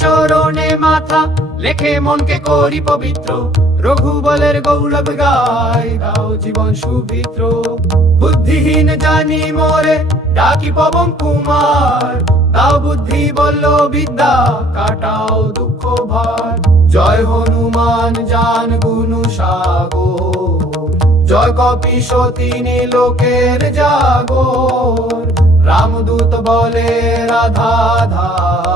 চরণে মাথা লেখে মনকে করি পবিত্র, রঘুবলের গৌরব গায় দাও জীবন সুবিত্র। বুদ্ধিহীন জানি মোরে ডাকি পবন কুমার, দাও বুদ্ধি বলল বিদ্যা কাটাও দুঃখ ভার। জয় হনুমান জান গুণ সাগর, জয় কপিশতিনী লোকের জাগর। রামদূত বলে রাধাধার,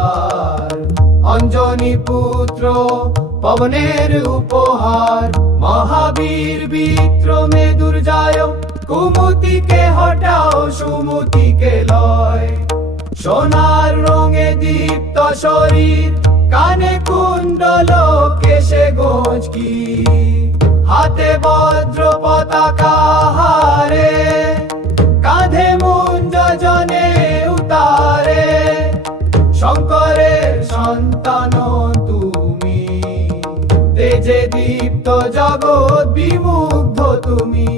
অঞ্জনী পুত্র পবনের উপহার। মহাবীর বিক্রমে দুর্জয়, কুমতিকে হটাও সুমতিকে লয়। সোনার রঙে দীপ্ত শরীর, কানে কুণ্ডল কেশে গোজকি। হাতে বজ্র পতাকা হারে, কাঁধে মুঞ্জ জনে উতারে। শঙ্করের সন্তান তুমি, তেজে দীপ্ত জগৎ বিমুগ্ধ তুমি।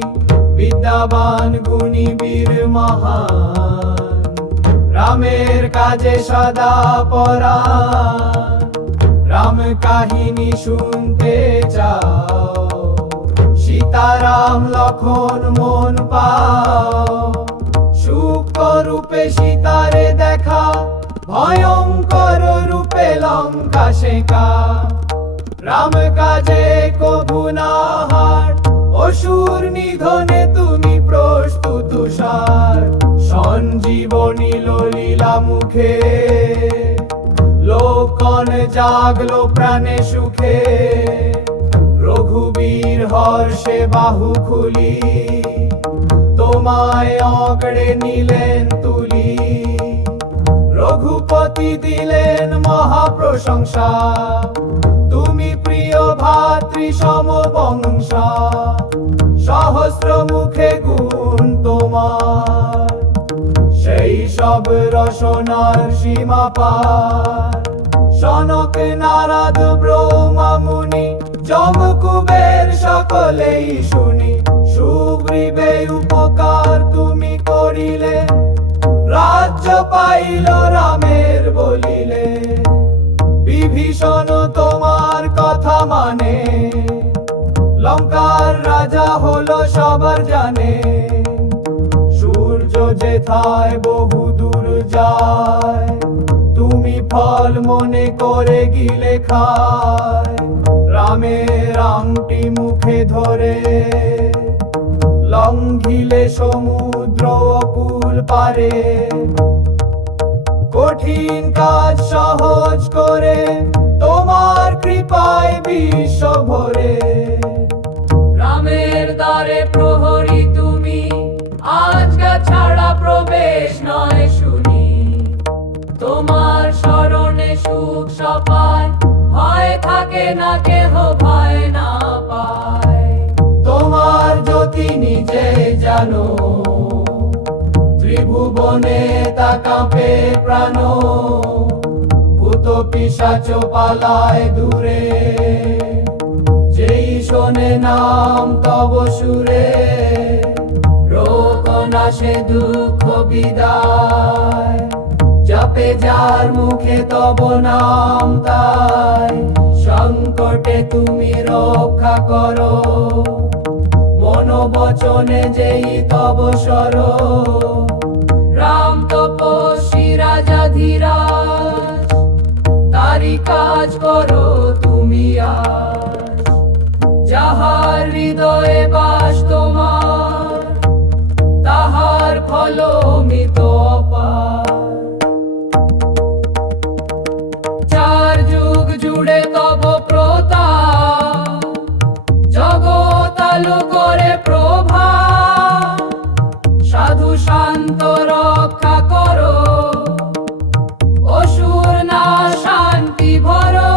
বিদ্যাবান গুণী বীর মহান, রামের কাজে সদা পরাণ। রাম কাহিনী শুনতে চাও, সীতারাম লক্ষণ মন পাও। সূক্ষ্ম রূপে সীতারে দেখা, ভয়ঙ্কর রূপে লঙ্কা শেখা। রাম কাজে কভু না হার, অসুর নিধনে তুমি প্রস্তুত সার। সঞ্জীবনী ললিলা মুখে, লোকন জাগলো প্রাণে সুখে। রঘুবীর হর্ষে বাহু খুলি, তোমায় অগড়ে নিলেন তুলি। রঘুপতি দিলেন মহাপ্রশংসা, তুমি প্রিয় ভাতৃ সমবংশা। সহস্র মুখে গুণ তোমার, সেই সব রসনার সীমা পার। সনক নারদ ব্রহ্মা মুনি, যম কুবের সকলেই শুনি। সুগ্রীবে উপকার তুমি করিলে, রাজ্য পাইল রামের বলিলে। বিভীষণ তোমার কথা মানে, লঙ্কার রাজা হলো সবার জানে। সূর্য যেথায় বহু দূর যায়, তুমি ফল মনে করে গিলে খায়। রামের আংটি মুখে ধরে, লঙ্ঘিলে সমুদ্র অকুল পারে। কঠিন কাজ সহজ করে, তোমার কৃপায় বিশ্ব ভরে। রামের দ্বারে প্রহরী তুমি, আজকা ছাড়া প্রবেশ নয় শুনি। তোমার শরণে সুখ সপায়, ভয় থাকে না কেহ ভয় না পায়। তোমার জ্যোতি নিজে জানো, ত্রিভুবনে তা কাঁপে প্রাণ। ভূত পিশাচ পালায় দূরে, যেই শোনে নাম তব সুরে। রোগ নাশে দুঃখ বিদায়, জপে যার মুখে তব নাম তাই। সংকটে তুমি রক্ষা করো, মনোবচনে যেই তব সর। রাম তপস্বী রাজা ধীরাজ, তারি কাজ করো তুমি আজ। যাহার হৃদয়ে বাস তোমার, তাহার ফল অমিত অপার। চার যুগ জুড়ে তব প্রতাপ, জগৎ আলো করে প্রভা। সাধু শান্ত রক্ষা করো, অসুর না শান্তি ভরো।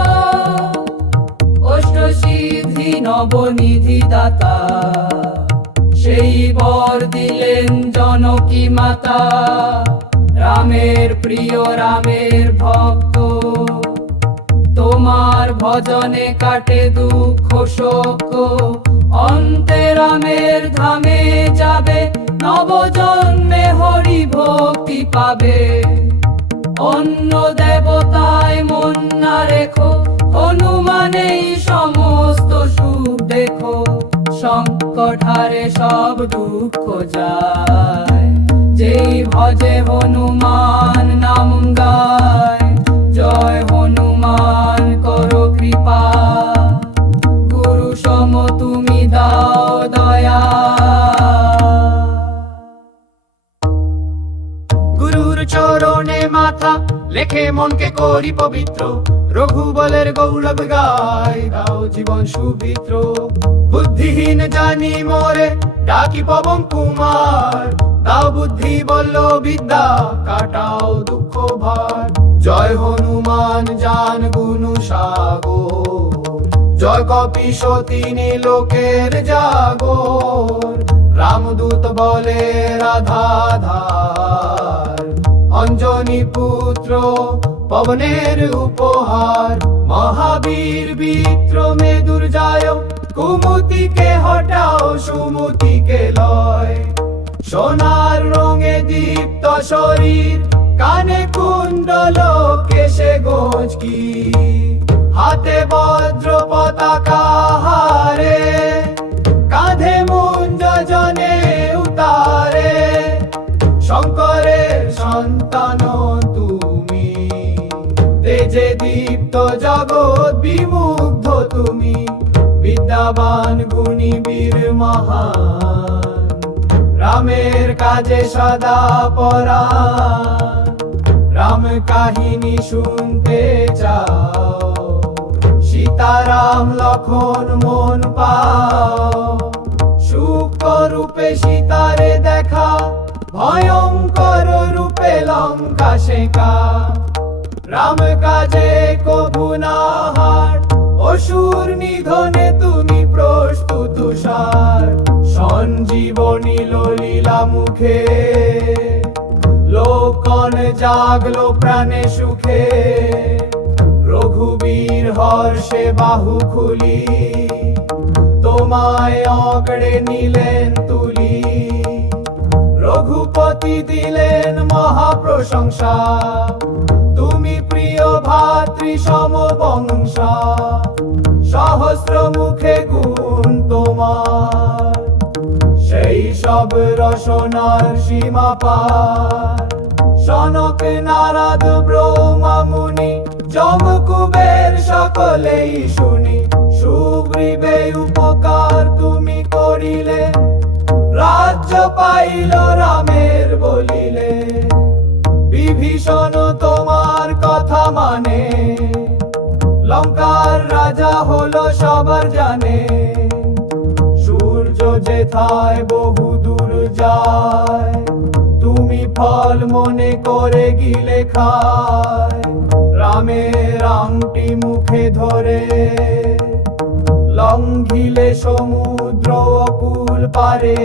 অষ্টসিদ্ধি নবনিধি দাতা, সেই বর দিলেন জনকী মাতা। রামের প্রিয় রামের ভক্ত, তোমার ভজনে কাটে দুঃখ শোক। অন্তে রামের ধামে যাবে, নবজন্মে হরি ভক্তি পাবে। অন্য দেবতায় মন না রেখো, হনুমানেই সমস্ত সুখ দেখো। সংকট হারে সব দুঃখ যায়, যেই ভজে হনুমান নাম গায়। জয় হনুমান করো কৃপা, গুরু সম তুমি দাও দয়া। গুরুর চরণে মাথা লেখে মনকে করি পবিত্র, রঘুবলের গৌরব গাই দাও জীবন সুবিত্র। বুদ্ধিহীন জানি মোরে ডাকি পবন কুমার, দাও বুদ্ধি বল্ল বিদ্যা কাটাও দুঃখ ভার। জয় হনুমান জান গুণ সাগর, জয় কপীশ তিনি লোকের জাগর। রামদূত বলে রাধাধার, অঞ্জনী পুত্র পবনের উপহার। মহাবীর বিক্রমে দুর্জয়, কুমতিকে হটাও সুমতিকে লয়। সোনার রঙে দীপ্ত শরীর, কানে কুণ্ডল কেশে গোজকি। হাতে বজ্র পতাকা হারে, কাঁধে মুঞ্জ জনে উতারে। শঙ্করের সন্তান তুমি, তেজে দীপ্ত জগৎ বিমুগ্ধ তুমি। বিদ্যাবান গুণী বীর মহান, রামের কাজে সদা পরাণ। রাম কাহিনী শুনতে চাও, সীতারাম লক্ষণ মন পাও। সূক্ষ্ম রূপে সীতারে দেখা, ভয়ঙ্কর রূপে লঙ্কা শেখা। রাম কাজে কভু না হার, অসুর নিধনে তুমি প্রস্তুত সার। সঞ্জীবনী ললিলা মুখে, লোকন জাগলো প্রাণে সুখে। রঘুবীর হর্ষে বাহু খুলি, তোমায় অগড়ে নিলেন তুলি। রঘুপতি দিলেন মহাপ্রশংসা, তুমি প্রিয় ভাতৃ সমবংশা। সহস্র মুখে গুণ তোমার, সেই সব রসনার সীমা পার। সনক নারদ ব্রহ্মা মুনি, যম কুবের সকলেই শুনি। সুগ্রীবে উপকার তুমি করিলে, রাজ্য পাইল রামের বলিলে। বিভীষণ তোমার কথা মানে, লঙ্কার রাজা হলো সবার জানে। সূর্য যেথায় বহু দূর যায়, তুমি ফল মনে করে গিলে খায়। রামের আংটি মুখে ধরে, লঙ্ঘিলে সমুদ্র অকুল পারে।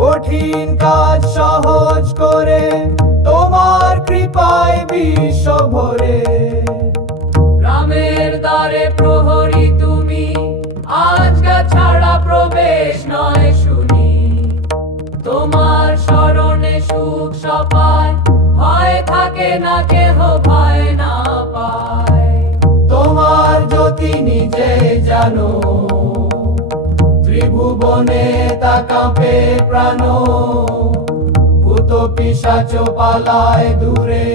কঠিন কাজ সহজ করে, তোমার কৃপায় বিশ্ব ভরে। রামের দ্বারে প্রহরী তুমি, আজকা ছাড়া প্রবেশ নয় শুনি। তোমার শরণে সুখ সপায়, ভয় থাকে না কেহ ভয় না পায়। তোমার জ্যোতি নিজে জানো, ত্রিভুবনে তা কাঁপে প্রাণ। ভূত পিশাচ পালায় দূরে,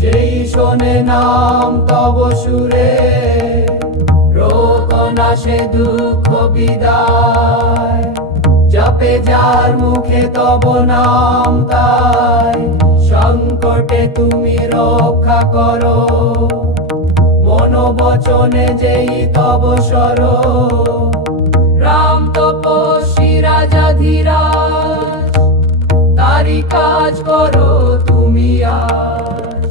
যেই শোনে নাম তব সুরে। রোগ নাশে দুঃখ বিদায়, জপে যার মুখে তব নাম তাই। সংকটে তুমি রক্ষা করো, মনোবচনে যেই তব সর। রাম তপস্বী রাজা ধীরাজ, তারি কাজ করো তুমি আজ।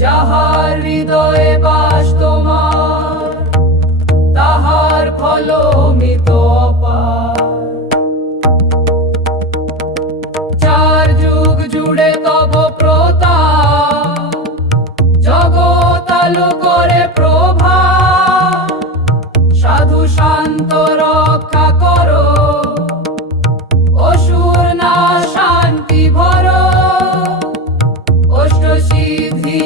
যাহার হৃদয়ে বাস তোমার, তাহার ফল অমিত অপার। চার যুগ জুড়ে তব প্রতাপ, জগৎ আলো করে প্রভা। সাধু শান্ত রক্ষা করো, অসুর না শান্তি ভরো।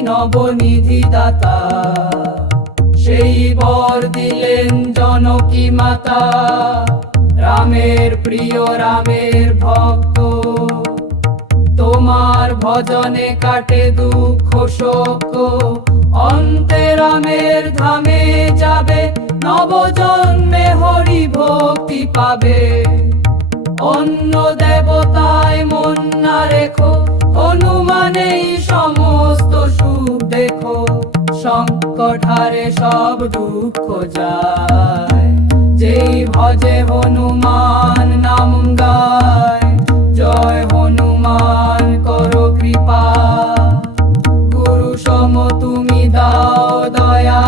নবনিধি দাতা, সেই বর দিলেন জনকী মাতা। রামের প্রিয় রামের ভক্ত, তোমার ভজনে কাটে দুঃখ শোক। অন্তে রামের ধামে যাবে, নবজন্মে হরি ভক্তি পাবে। অন্য দেবতায় মন না রেখো, হনুমানেই সমস্ত সুখ দেখো। সংকট হারে সব দুঃখ যায়, যেই ভজে হনুমান নাম গায়। জয় হনুমান করো কৃপা, গুরু সম তুমি দাও দয়া।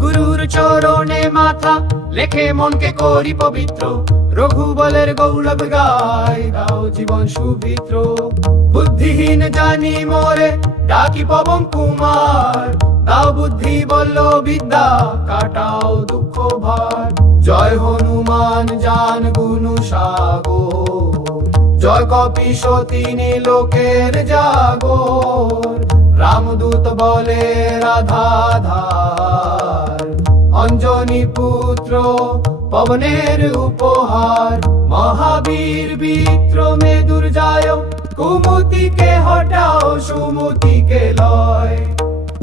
গুরুর চরণে মাথা লেখে মনকে করি পবিত্র। রঘুবলের গৌরব গায়, দাও জীবন সুবিত্র। বুদ্ধিহীন জানি মোরে ডাকি পবন কুমার, দাও বুদ্ধি বলল বিদ্যা, কাটাও দুঃখ ভার। জয় হনুমান জান গুণ সাগর, জয় কপিশতিনী লোকের জাগর। রামদূত বলে রাধাধার, অঞ্জনী পুত্র পবনের উপহার। মহাবীর বিক্রমে দুর্জয়, কুমতিকে হটাও সুমতিকে লয়।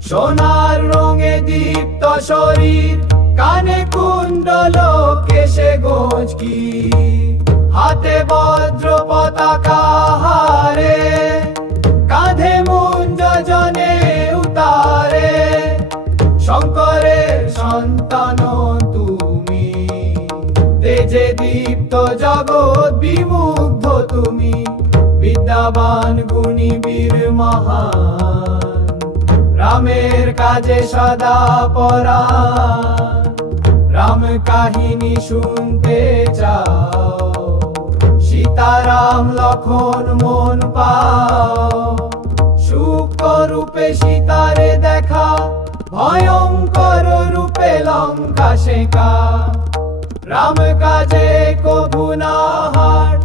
সোনার রঙে দীপ্ত শরীর, কানে কুণ্ডল কেশে গোজকি। হাতে বজ্র পতাকা হারে, কাঁধে মুঞ্জ জনে উতারে। শঙ্করের সন্তান তুমি, তেজে দীপ্ত জগৎ বিমুগ্ধ তুমি। বিদ্যাবান গুণী বীর মহান, রামের কাজে সদা পরাণ। রাম কাহিনী শুনতে চাও, সীতারাম লক্ষণ মন পাও। সূক্ষ্ম রূপে সীতারে দেখা, ভয়ঙ্কর রূপে লঙ্কা শেখা। রাম কাজে কভু না হার,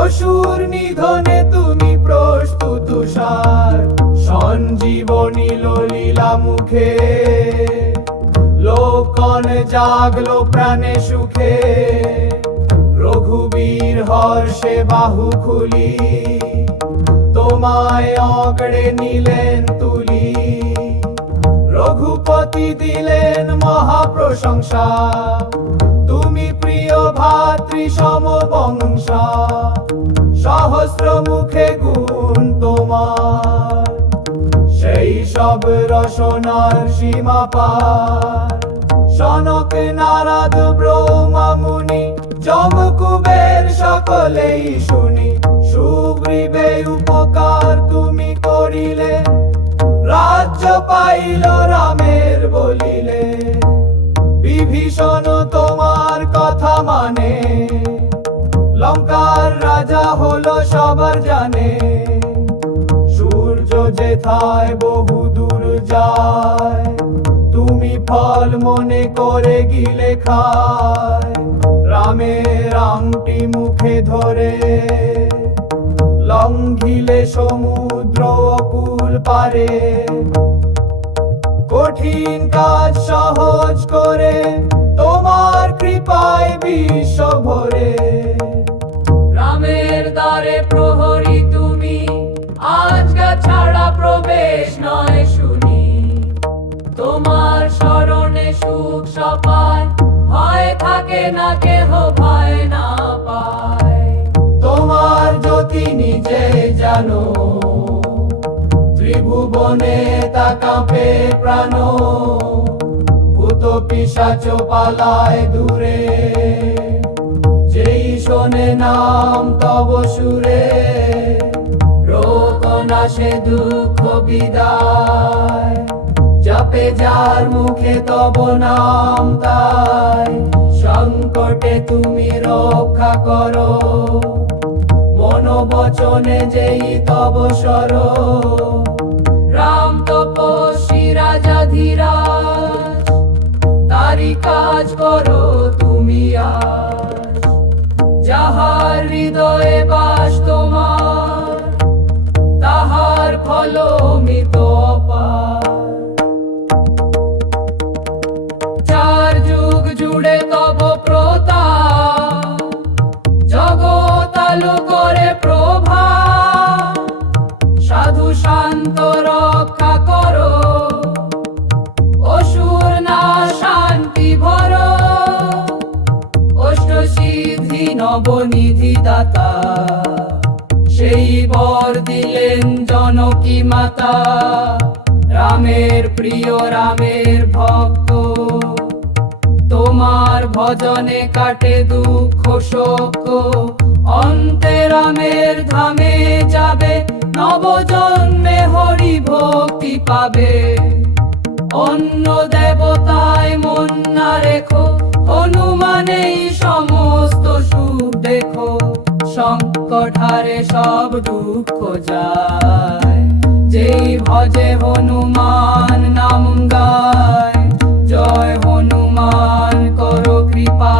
অসুর নিধনে তুমি প্রস্তুত সার। সঞ্জীবনী ললিলা মুখে, লোকন জাগলো প্রাণে সুখে। রঘুবীর হর্ষে বাহু খুলি, তোমায় অগড়ে নিলেন তুলি। রঘুপতি দিলেন মহাপ্রশংসা, তুমি প্রিয় ভাতৃ সমবংশা। সহস্র মুখে গুণ তোমার, সেই সব রসনার সীমা পার। সনক নারদ ব্রহ্মা মুনি, যম কুবের সকলেই শুনি। সুগ্রীবে উপকার তুমি করিলে, রাজ্য পাইল রামের বলিলে। বিভীষণ তোমার কথা মানে, লঙ্কার রাজা হলো সবার জানে। সূর্য যেথায় বহু দূর যায়, তুমি ফল মনে করে গিলে খায়। রামের আংটি মুখে ধরে, লঙ্ঘিলে সমুদ্র অকুল পারে। কঠিন কাজ সহজ করে, তোমার কৃপায় বিশ্ব ভরে। রামের দ্বারে প্রহরী তুমি, আজ্ঞা ছাড়া প্রবেশ নয় শুনি। তোমার শরণে সুখ সপায়, ভয় থাকে না কেহ ভয় না পায়। তোমার জ্যোতি নিজে জানো, ত্রিভুবনে তা কাঁপে প্রাণ। ভূত পিশাচ পালায় দূরে, যেই শোনে নাম তব সুরে। রোগ নাশে দুঃখ বিদায়, জপে যার মুখে তব নাম তাই। সংকটে তুমি রক্ষা করো, মনোবচনে যেই তব সর। রাম তপস্বী রাজা ধীরাজ, তারি কাজ করো তুমি আজ। যাহার হৃদয়ে বাস তোমার, দিলেন জনকী মাতা, রামের প্রিয় রামের ভক্ত। তোমার ভজনে কাটে দুঃখ শোক, অন্তে রামের ধামে যাবে, নবজন্মে হরি ভক্তি পাবে। অন্য দেবতায় মন না রেখো, হনুমানেই সমস্ত সুখ দেখো। সংকট হারে সব দুঃখ যায়, যেই ভজে হনুমান নাম গায়। জয় হনুমান করো কৃপা,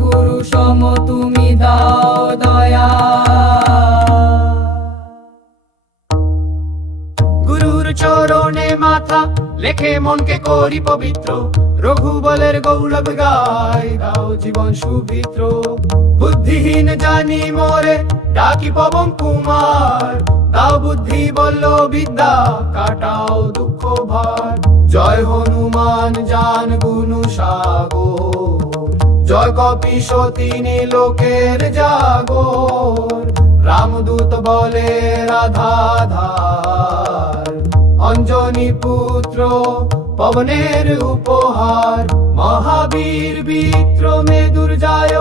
গুরু সম তুমি দাও দয়া। গুরুর চরণে মাথা লেখে মনকে করি পবিত্র, রঘুবলের গৌরব গায়, দাও জীবন সুবিত্র। বুদ্ধিহীন জানি মোরে ডাকি পবন কুমার, দাও বুদ্ধি বল্ল বিদ্যা, কাটাও দুঃখ ভার। জয় হনুমান জান গুণ সাগর, জয় কপিশতী লোকের জাগর। রামদূত বলে রাধাধার, অঞ্জনী পুত্র পবনের উপহার। মহাবীর বিক্রমে দুর্জয়,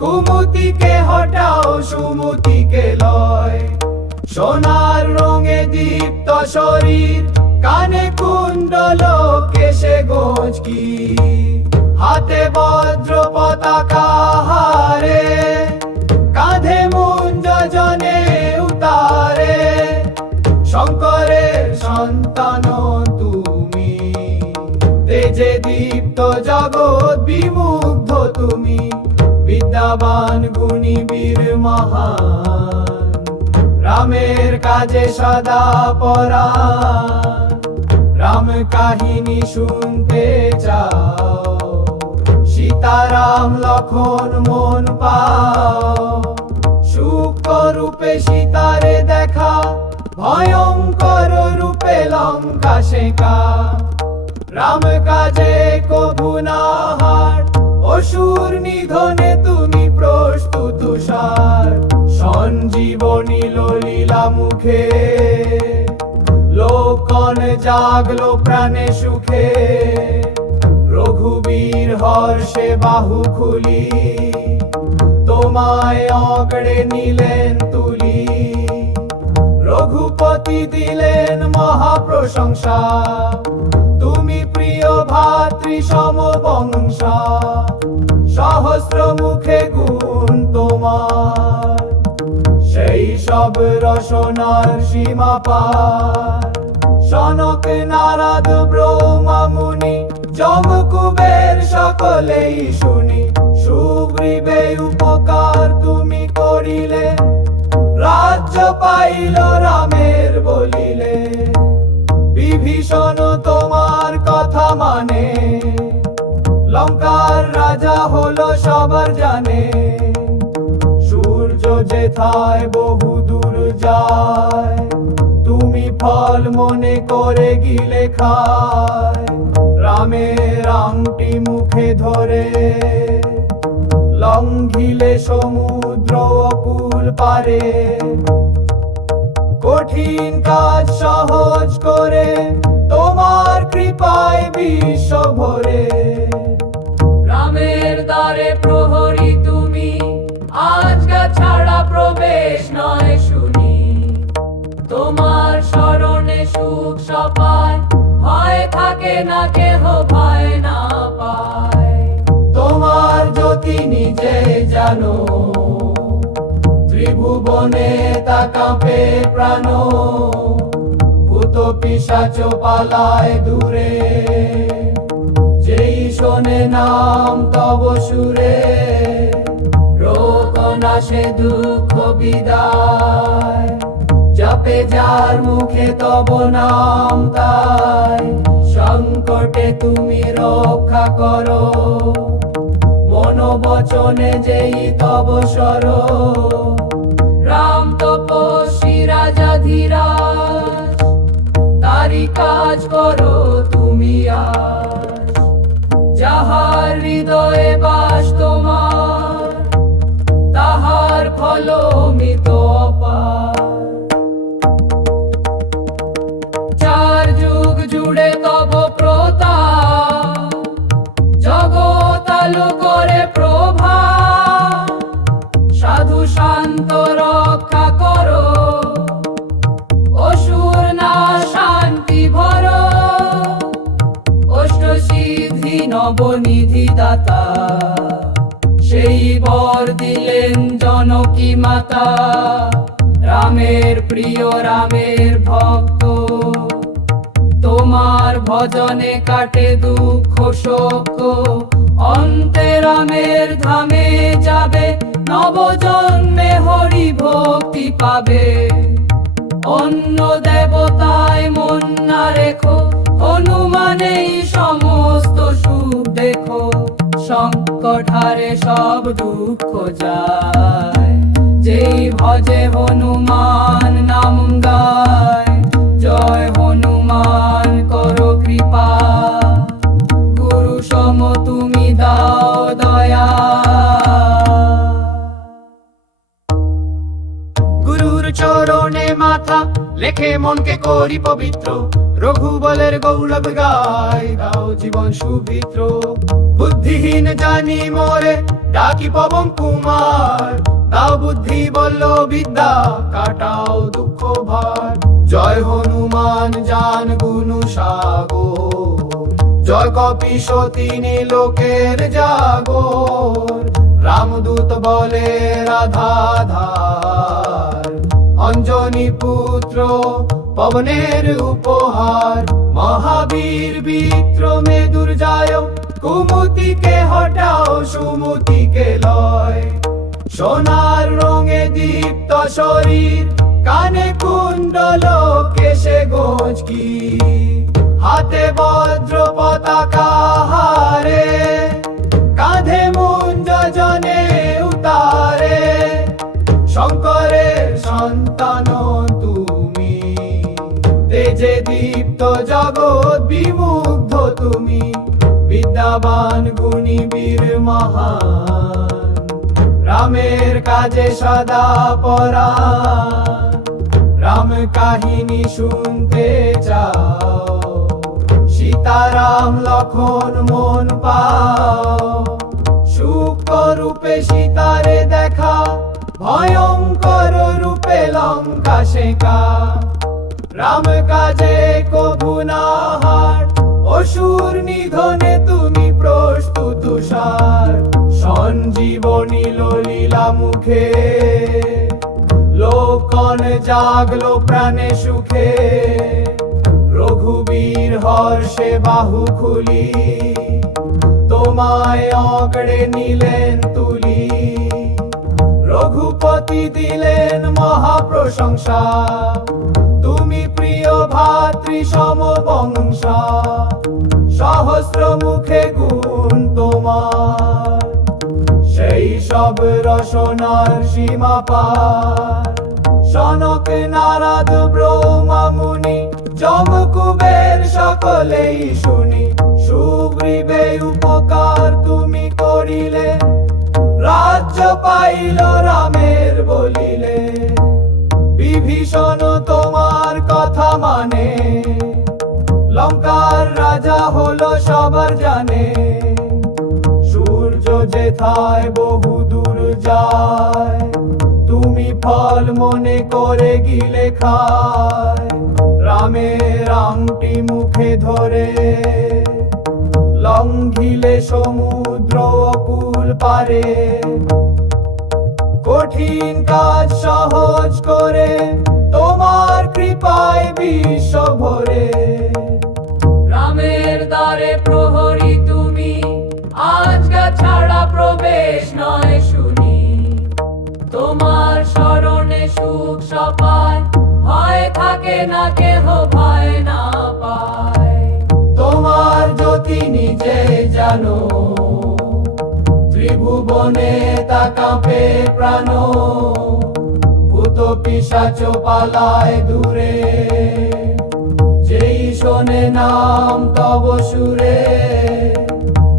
কুমতিকে হটাও সুমতিকে লয়। সোনার রঙে দীপ্ত শরীর, কানে কুণ্ডল কেশে গোজকি, হাতে বজ্র পতাকা হারে, কাঁধে মুঞ্জ জনে উতারে। শঙ্করের সন্তান তুমি, তেজে দীপ্ত জগৎ বিমুগ্ধ তুমি। বিদ্যাবান গুণী বীর মহান, রামের কাজে সদা পরাণ। রাম কাহিনী শুনতে চাও, সীতারাম লক্ষণ মন পাও। সূক্ষ্ম রূপে সীতারে দেখা, ভয়ঙ্কর রূপে লঙ্কা শেখা। রাম কাজে কভু না হার, অসুর নিধনে তুমি প্রস্তুত সার। সঞ্জীবনী ললিলা মুখে, লোকন জাগলো প্রাণে সুখে। রঘুবীর হর্ষে বাহু খুলি, তোমায় অগড়ে নিলেন তুলি। রঘুপতি দিলেন মহাপ্রশংসা, তুমি প্রিয় ভাতৃ সমবংশা। সহস্র মুখে গুণ তোমার, সেই সব রসনার সীমা পার। সনক নারদ ব্রহ্মা মুনি, যম কুবের সকলেই শুনি। সুগ্রীবে উপকার তুমি করিলে, রাজ্য পাইল রামের বলিলে। বিভীষণ তোমার কথা মানে, লঙ্কার রাজা হলো সবার জানে। সূর্য যেথায় বহু দূর যায়, তুমি ফল মনে করে গিলে খায়। রামের আংটি মুখে ধরে, লঙ্ঘিলে সমুদ্র অকুল পারে। কঠিন কাজ সহজ করে, তোমার কৃপায় বিশ্ব ভরে। রামের দ্বারে প্রহরী তুমি, আজ্ঞা ছাড়া প্রবেশ নয় শুনি। তোমার শরণে সুখ সপায়, ভয় থাকে না কেহ ভয় না পায়। তোমার জ্যোতি নিজে জানো, ত্রিভুবনে তা কাঁপে প্রাণ। ভূত পিশাচ পালায় দূরে, যেই শোনে নাম তব সুরে। রোগ নাশে দুঃখ বিদায়, জপে যার মুখে তব নাম তাই। সংকটে তুমি রক্ষা করো, মনোবচনে যেই তব সর। রাম তপস্বী রাজা ধীরাজ, তারি কাজ করো তুমি আজ। যাহার হৃদয়ে বাস তোমার, তাহার ফল অমিত অপার। জানকী মাতা, রামের প্রিয় রামের ভক্ত। তোমার ভজনে কাটে দুঃখ শোক, অন্তে রামের ধামে যাবে, নবজন্মে হরি ভক্তি পাবে। অন্য দেবতায় মন না রেখো, হনুমানেই সমস্ত সুখ দেখো। সংকট হারে সব দুঃখ যায়, যেই ভজে হনুমান নাম গায়। জয় হনুমান করো কৃপা, গুরু সম তুমি দাও দয়া। গুরুর চরণে মাথা লেখে মনকে করি পবিত্র, রঘুবলের গৌরব গায়, দাও জীবন সুবিত্র। বুদ্ধিহীন জানি মোরে ডাকি পবন কুমার, দাও বুদ্ধি বলল বিদ্যা, কাটাও দুঃখ ভার। জয় হনুমান জান গুণ সাগর, জয় কপিশতি লোকের জাগর। রামদূত বলে রাধাধার, অঞ্জনী পুত্র পবনের উপহার। মহাবীর বিক্রমে দুর্জয়, কুমতিকে হটাও সুমতিকে লয়। সোনার রঙে দীপ্ত শরীর, কানে কুণ্ডল কেশে গোজকি। হাতে বজ্র পতাকা হারে, কাঁধে মুঞ্জ জনে উতারে। শঙ্করের সন্তান তুমি, তেজে দীপ্ত জগৎ বিমুগ্ধ তুমি। বিদ্যাবান গুণী বীর মহান, রামের কাজে সদা পরাণ। রাম কাহিনী শুনতে চাও, সীতারাম লক্ষণ মন পাও। সূক্ষ্ম রূপে সীতারে দেখা, ভয়ঙ্কর রূপে লঙ্কা শেখা। রাম কাজে কভু না হার, অসুর নিধনে তুমি প্রস্তুত সার। সঞ্জীবনী ললিলা মুখে, লোকন জাগলো প্রাণে সুখে। রঘুবীর হর্ষে বাহু খুলি, তোমায় অগড়ে নিলেন তুলি। রঘুপতি দিলেন মহাপ্রশংসা, তুমি প্রিয় ভাতৃ সমবংশা। সহস্র মুখে গুণ তোমার, সেই সব রসনার সীমা পার। সনক নারদ ব্রহ্মা মুনি, যম কুবের সকলেই শুনি। সুগ্রীবে উপকার তুমি করিলে, রাজ্য পাইল রামের বলিলে। বিভীষণ তোমার কথা মানে, লঙ্কার রাজা হলো সবার জানে। সূর্য যেথায় বহু দূর যায়, তুমি ফল মনে করে গিলে খায়। রামের আংটি মুখে ধরে, লঙ্ঘিলে সমুদ্র অকুল পারে। কঠিন কাজ সহজ করে, তোমার কৃপায় বিশ্ব ভরে। রামের দ্বারে প্রহরী তুমি, আজগা ছাড়া প্রবেশ নয় শুনি। তোমার শরণে সুখ সপায়, ভয় থাকে না কেহ ভয় না পায়। তোমার জ্যোতি নিজে জানো, ত্রিভুবনে তা কাঁপে প্রাণ। ভূত পিশাচ পালায় দূরে, যেই শোনে নাম তব সুরে।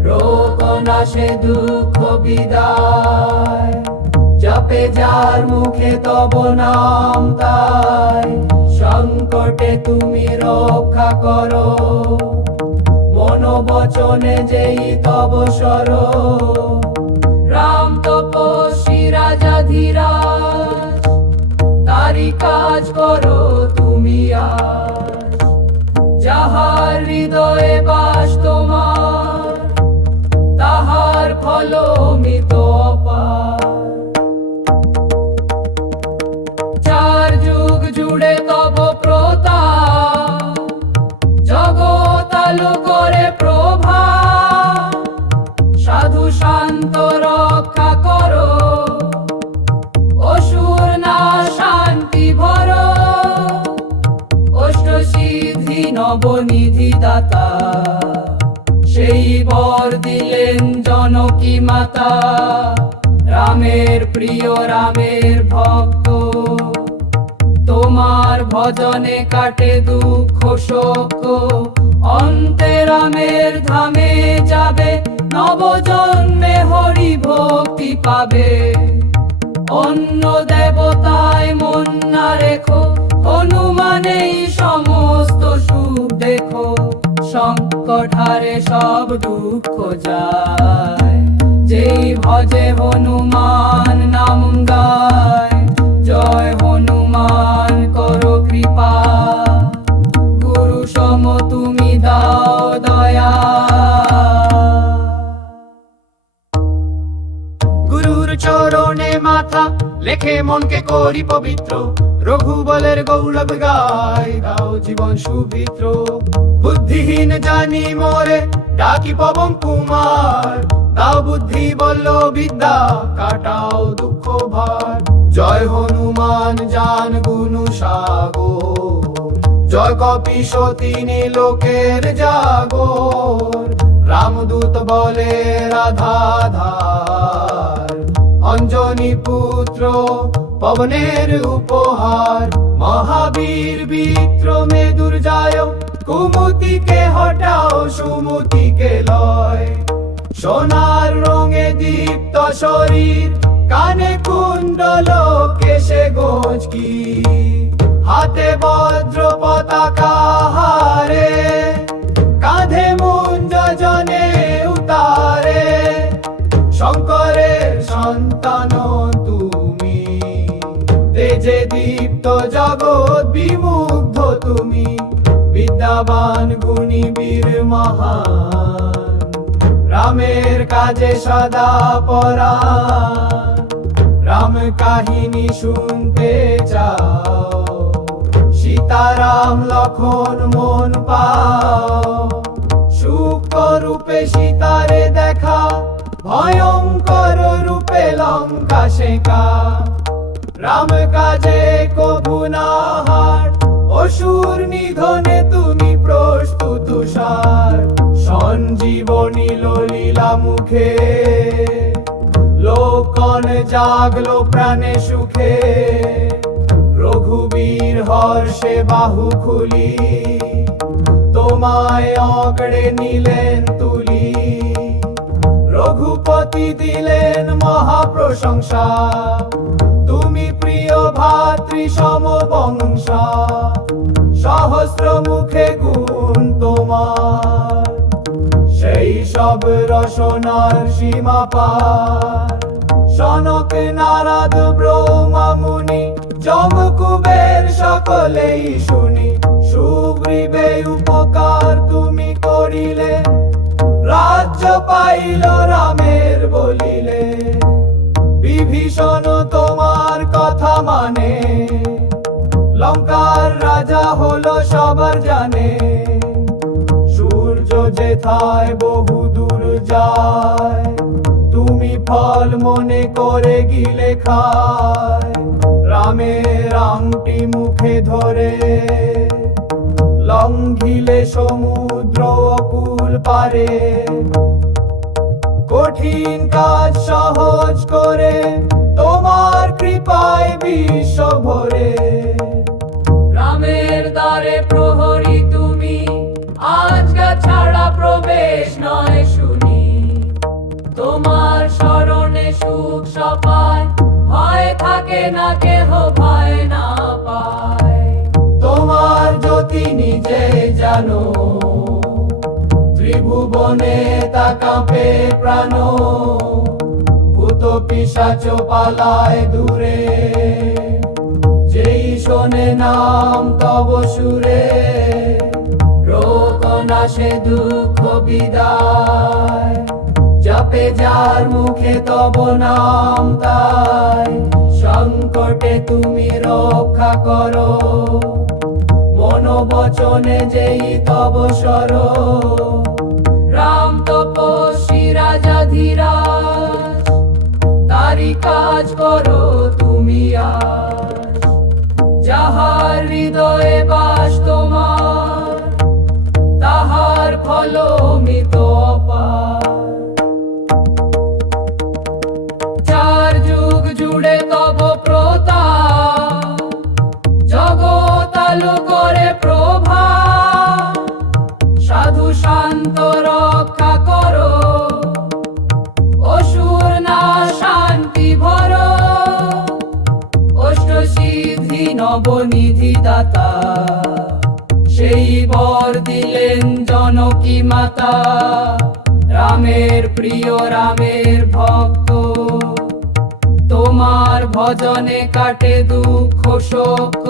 রোগ নাশে দুঃখ বিদায়, জপে যার মুখে তব নাম তাই। সংকটে তুমি রক্ষা করো, মনোবচনে যেই তব সর। রাম তপস্বী রাজা ধীরাজ, তারি কাজ করো তুমি আজ। যাহার হৃদয়ে বাস তোমার, তাহার ফল অমিত অপার। নবনিধি দাতা সেই বর দিলেন জনকী মাতা রামের প্রিয় রামের ভক্ত তোমার ভজনে কাটে দুঃখ শোক অন্তে রামের ধামে যাবে নবজন্মে হরি ভক্তি পাবে অন্য দেবতায় মন না রেখো হনুমানেই সমস্ত সুখ দেখো সংকট হারে সব দুঃখ যায় যেই ভজে হনুমান নাম গায় জয় হনুমান করো কৃপা গুরু সম তুমি দাও দয়া গুরুর চরণে মাথা লেখে মনকে করি পবিত্র রঘুবলের গৌরব গায় দাও জীবন সুবিত্র বুদ্ধিহীন জানি মোরে ডাকি পবন কুমার দাও বুদ্ধি বলল বিদ্যা কাটাও দুঃখ ভার জয় হনুমান জান গুণ সাগর জয় কপিশ তিনি লোকের জাগর রামদূত বলে রাধাধার অঞ্জনী পুত্র পবনের উপহার মহাবীর বিক্রমে দুর্জয় কুমতিকে হটাও সুমতিকে লয় সোনার রঙে দীপ্ত শরীর কানে কুণ্ডল কেশে গোজকি হাতে বজ্র পতাকা হারে কাঁধে মুঞ্জ জনে উতারে শঙ্করের সন্তান তুমি তেজে দীপ্ত জগৎ বিমুগ্ধ তুমি বিদ্যাবান গুণী বীর মহান রামের কাজে সদা পরাণ রাম কাহিনী শুনতে চাও সীতারাম লক্ষণ মন পাও সূক্ষ্ম রূপে সীতারে দেখা ভয়ঙ্কর রূপে লঙ্কা শেখা রাম কাজে কভু না হার অসুর নিধনে তুমি প্রস্তুত সার সঞ্জীবনী ললিলা মুখে লোকন জাগলো প্রাণে সুখে রঘুবীর হর্ষে বাহু খুলি তোমায় অগড়ে নিলেন তুলি রঘুপতি দিলেন মহাপ্রশংসা তুমি প্রিয় ভাতৃ সম বংশা সহস্র মুখে গুণ তোমার সেই সব রসনার সীমা পার সনক নারদ ব্রহ্মা মুনি যম কুবের সকলেই শুনি সুগ্রীবে উপকার তুমি করিলে রাজ্য পাইল রামের বলিলে বিভীষণ তোমার কথা মানে লঙ্কার রাজা হলো সবার জানে সূর্য যেথায় বহু দূর যায় তুমি ফল মনে করে গিলে খায় রামের আংটি মুখে ধরে লঙ্ঘিলে সমুদ্র অকুল পারে কঠিন কাজ সহজ করে তোমার কৃপায় বিশ্ব ভরে রামের দ্বারে প্রহরী তুমি আজকা ছাড়া প্রবেশ নয় শুনি তোমার শরণে সুখ সপায় ভয় থাকে না কেহ ভয় না পায় তোমার জ্যোতি নিজে জানো ত্রিভুবনে তা কাঁপে প্রাণ ভূত পিশাচ পালায় দূরে যেই শোনে নাম তব সুরে রোগ নাশে দুঃখ বিদায় জপে যার মুখে তব নাম তাই সংকটে তুমি রক্ষা করো মনোবচনে যেই তব সর রাম তপস্বী রাজা ধীরাজ তারি কাজ করো তুমি আজ যাহার হৃদয়ে বাস তোমার সিদ্ধি নবনিধি দাতা, সেই বর দিলেন জনকী মাতা। রামের প্রিয় রামের ভক্ত, তোমার ভজনে কাটে দুঃখ শোক।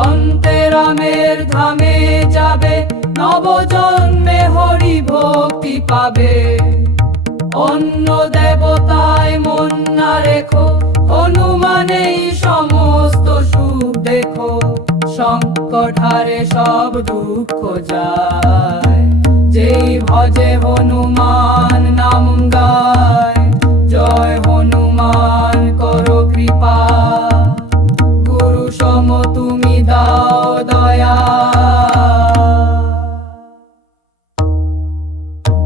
অন্তে রামের ধামে যাবে, নবজন্মে হরি ভক্তি পাবে। অন্য দেবতায় মন না রেখো, হনুমানেই সমস্ত সুখ দেখো। সংকট হারে সব দুঃখ যায়, যেই ভজে হনুমান নাম গায়। জয় হনুমান করো কৃপা, গুরু সম তুমি দাও দয়া।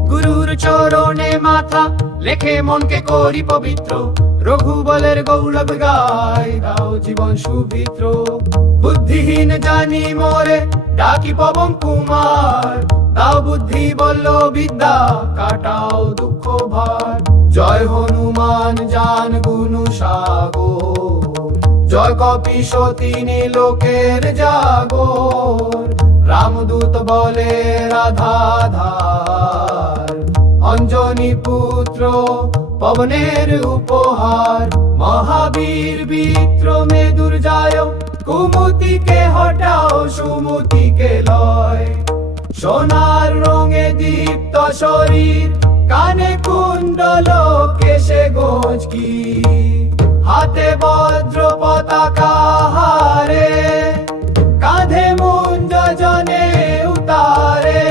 গুরুর চরণে মাথা লেখে মনকে করি পবিত্র। রঘুবলের গৌরব গায়, দাও জীবন সুবিত্র। বুদ্ধিহীন জানি মোরে ডাকি পবন কুমার, দাও বুদ্ধি বলল বিদ্যা, কাটাও দুঃখ ভার। জয় হনুমান জান গুণ সাগর, জয় কপিশতিনী লোকের জাগর। রামদূত বলে রাধাধার, অঞ্জনী পুত্র পবনের উপহার। মহাবীর বিক্রমে দুর্জয়, কুমতিকে হটাও সুমতিকে লয়। সোনার রঙে দীপ্ত শরীর, কানে কুণ্ডল কেশে গোজকি। হাতে বজ্র পতাকা হারে, কাঁধে মুঞ্জ জনে উতারে।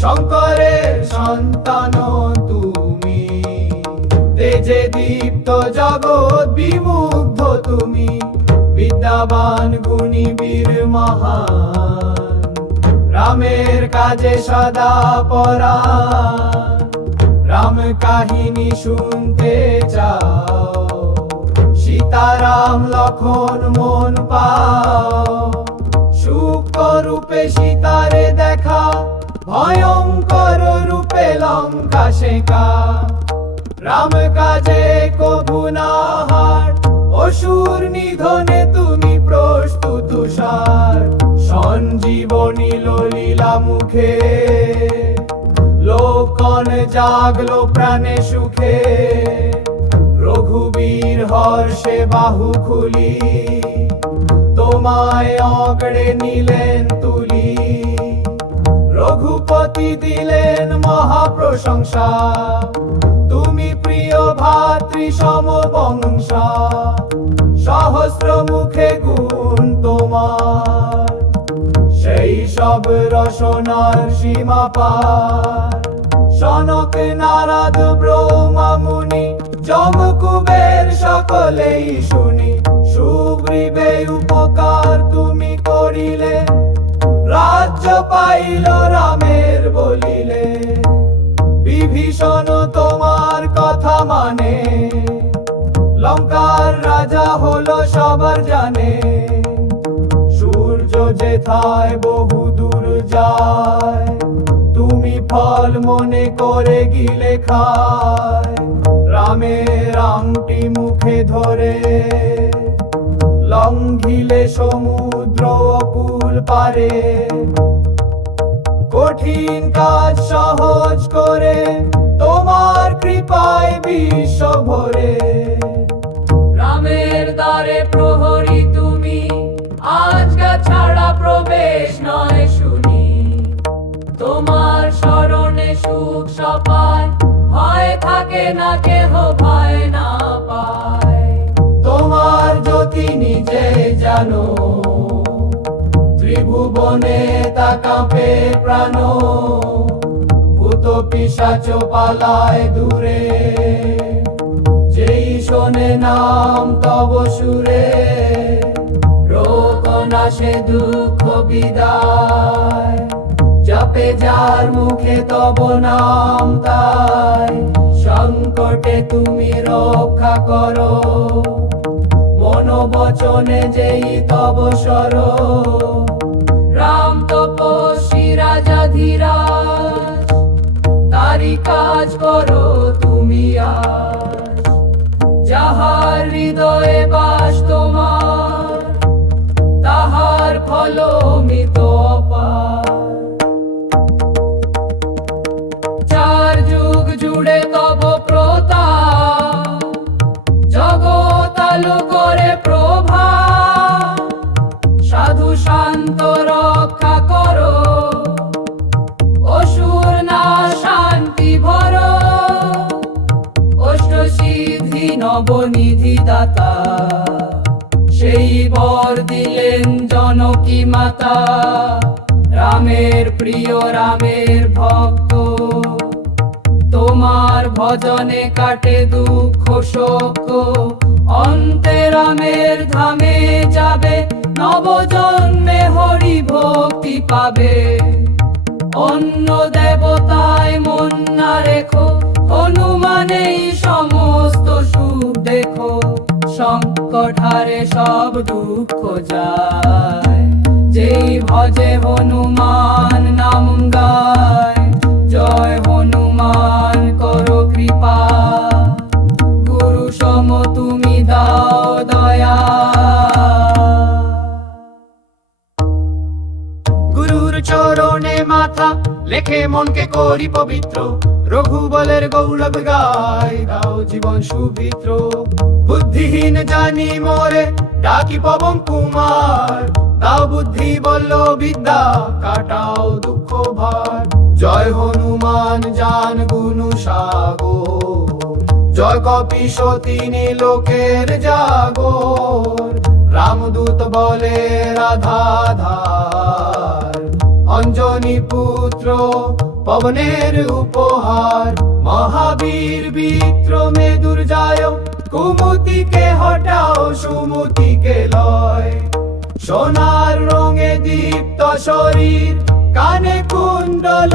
শঙ্করের সন্তান তুমি, তেজে দীপ্ত জগৎ বিমুগ্ধ তুমি। বিদ্যাবান গুণী বীর মহান, রামের কাজে সদা পরাণ। রাম কাহিনী শুনতে চাও, সীতারাম লক্ষণ মন পাও। সূক্ষ্ম রূপে সীতারে দেখা, ভয়ঙ্কর রূপে লঙ্কা শেখা। রাম কাজে কভু না হার, অসুর নিধনে তুমি প্রস্তুত সার। সঞ্জীবনী ললিলা মুখে, লোকন জাগলো প্রাণে সুখে। রঘুবীর হর্ষে বাহু খুলি, তোমায় অগড়ে নিলেন তুলি। রঘুপতি দিলেন মহাপ্রশংসা, তুমি প্রিয় ভাতৃ সমবংশা। সহস্র মুখে গুণ তোমার, সেই সব রসনার সীমা পার। সনক নারদ ব্রহ্মা মুনি, যম কুবের সকলেই শুনি। সুগ্রীবে উপকার তুমি করিলে, রাজ্য পাইল রামের বলিলে। বিভীষণ তোমার কথা মানে, লঙ্কার রাজা হলো সবার জানে। সূর্য যেথায় বহু দূর যায়, তুমি ফল মনে করে গিলে খায়। রামের আংটি মুখে ধরে, লঙ্ঘিলে সমুদ্র অকুল পারে। কঠিন কাজ সহজ করে, তোমার কৃপায় বিশ্ব ভরে। রামের দ্বারে প্রহরী তুমি, আজ্ঞা ছাড়া প্রবেশ নয় শুনি। তোমার শরণে সুখ সপায়, ভয় থাকে না কেহ ভয় না পায়। তোমার জ্যোতি নিজে জানো, ত্রিভুবনে তা কাঁপে প্রাণ। ভূত পিশাচ পালায় দূরে, যেই শোনে নাম তব সুরে। রোগ নাশে দুঃখ বিদায়, জপে যার মুখে তব নাম তাই। সংকটে তুমি রক্ষা করো, মনোবচনে যেই তব সর। রাম তপস্বী রাজা ধীরাজ, তারি কাজ করো তুমি আজ। যাহার হৃদয়ে বাস তোমার, নবনিধি দাতা, সেই বর দিলেন জনকী মাতা। রামের প্রিয় রামের ভক্ত, তোমার ভজনে কাটে দুঃখ শোক। অন্তে রামের ধামে যাবে, নবজন্মে হরি ভক্তি পাবে। অন্য দেবতায় মন না রেখো, হনুমানেই সমস্ত সুখ দেখো। সংকট হারে সব দুঃখ যায়, যেই ভজে হনুমান নাম গায়। জয় হনুমান করো কৃপা, গুরু সম তুমি দাও দয়া। গুরুর চরণে মাথা লেখে মনকে করি পবিত্র। রঘুবলের গৌরব গায়, দাও জীবন সুবিত্র। বুদ্ধিহীন জানি মোরে ডাকি পবন কুমার, দাও বুদ্ধি বল্ল বিদ্যা, কাটাও দুঃখ ভার। জয় হনুমান জান গুণ সাগর, জয় কপিশতী লোকের জাগর। রামদূত বলে রাধাধার, অঞ্জনী পুত্র পবনের উপহার। মহাবীর বিক্রমে দুর্জয়, কুমতিকে হটাও সুমতিকে লয়। সোনার রঙে দীপ্ত শরীর, কানে কুণ্ডল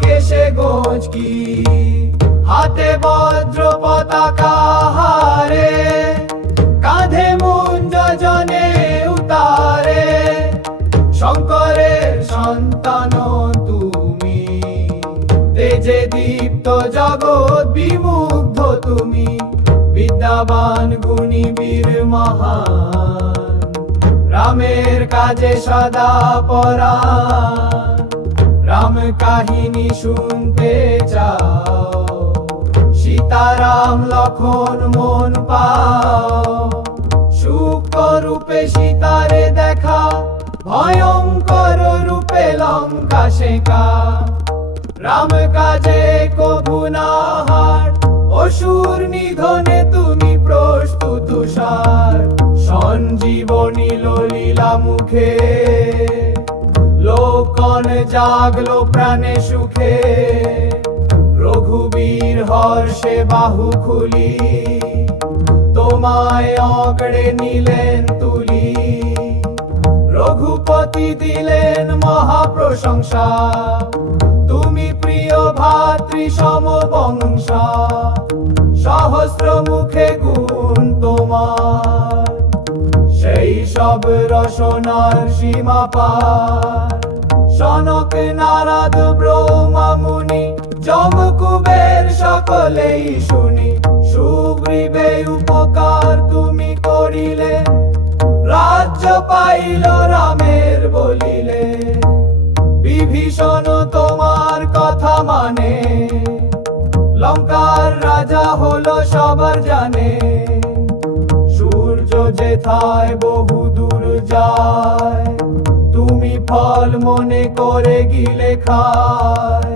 কেশে গোজকি। হাতে বজ্র পতাকা হারে, কাঁধে মুঞ্জ জনে উতারে। শঙ্করের সন্তান তুমি, তেজে দীপ্ত জগৎ বিমুগ্ধ তুমি। বিদ্যাবান গুণী বীর মহান, রামের কাজে সদা পরাণ। রাম কাহিনী শুনতে চাও, সীতারাম লক্ষণ মন পাও। সূক্ষ্ম রূপে সীতারে দেখা, ভয়ঙ্কর রূপে লঙ্কা শেখা। রাম কাজে কভু না হার, অসুর নিধনে তুমি প্রস্তুত সার। সঞ্জীবনী ললিলা মুখে, লোকন জাগলো প্রাণে সুখে। রঘুবীর হর্ষে বাহু খুলি, তোমায় অগড়ে নিলেন তুলি। রঘুপতি দিলেন মহাপ্রশংসা, তুমি প্রিয় ভাতৃ সমবংশা। সহস্র মুখে গুণ তোমার, সেই সব রসনার সীমা পার। সনক নারদ ব্রহ্মা মুনি, যম কুবের সকলেই শুনি। সুগ্রীবে উপকার তুমি করিলে, রাজ্য পাইল রামের বলিলে। বিভীষণ তোমার কথা মানে, লঙ্কার রাজা হলো সবার জানে। সূর্য যেথায় বহু দূর যায়, তুমি ফল মনে করে গিলে খায়।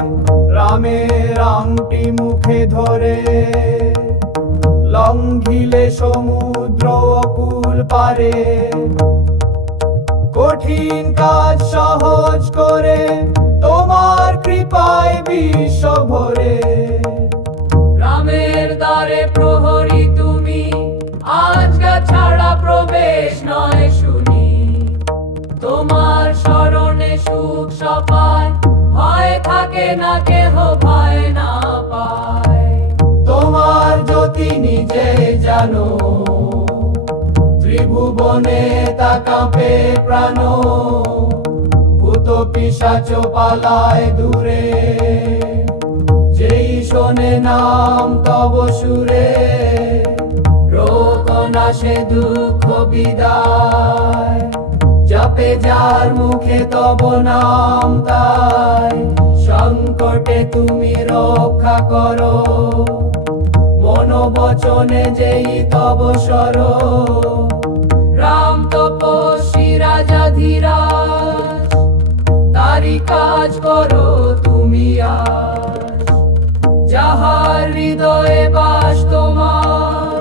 রামের আংটি মুখে ধরে, লঙ্ঘিলে সমুদ্র অকুল পারে। কঠিন কাজ সহজ করে, তোমার কৃপায় বিশ্ব ভরে। রামের দ্বারে প্রহরী তুমি, আজগা ছাড়া প্রবেশ নয় শুনি। তোমার শরণে সুখ সপায়, ভয় থাকে না কেহ ভয় না পায়। তোমার জ্যোতি নিজে জানো, ত্রিভুবনে তা কাঁপে প্রাণ। ভূত পিশাচ পালায় দূরে, যেই শোনে নাম তব সুরে। রোগ নাশে দুঃখ বিদায়, জপে যার মুখে তব নাম তাই। সংকটে তুমি রক্ষা করো, মনোবচনে যেই তব সর। রাম তপস্বী রাজা ধীরাজ, তারি কাজ করো তুমি আজ। যাহার হৃদয়ে বাস তোমার,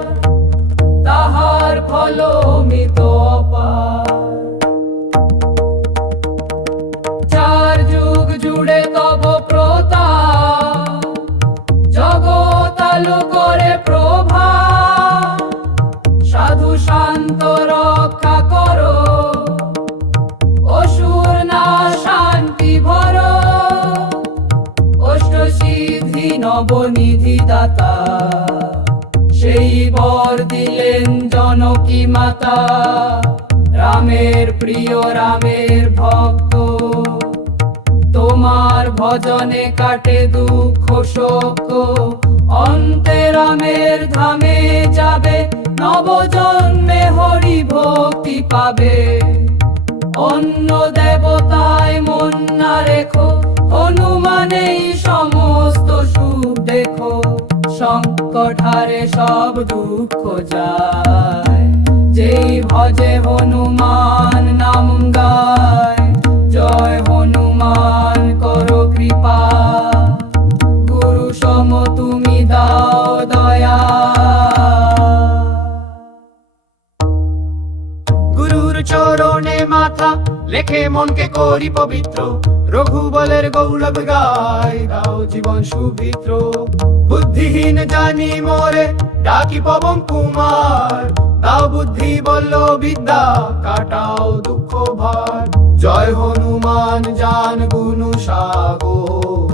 বিধাতা, সেই বর দিলেন জনকী মাতা। রামের প্রিয় রামের ভক্ত, তোমার ভজনে কাটে দুঃখ শোক। অন্তে রামের ধামে যাবে, নবজন্মে হরি ভক্তি পাবে। অন্য দেবতায় মন না রেখো, হনুমানেই সমস্ত সুখ দেখো। সংকট হারে সব দুঃখ যায়, যেই ভজে হনুমান নাম গায়। জয় হনুমান করো কৃপা, গুরু সম তুমি দাও দয়া। গুরুর চরণে মাথা লেখে মনকে করি পবিত্র। রঘুবলের গৌরব গায়, দাও জীবন সুবিত্র। বুদ্ধিহীন জানি মোরে ডাকি পবন কুমার। দাও বুদ্ধি বল্ল বিদ্যা, কাটাও দুঃখ ভার। জয় হনুমান জান গুণ সাগর,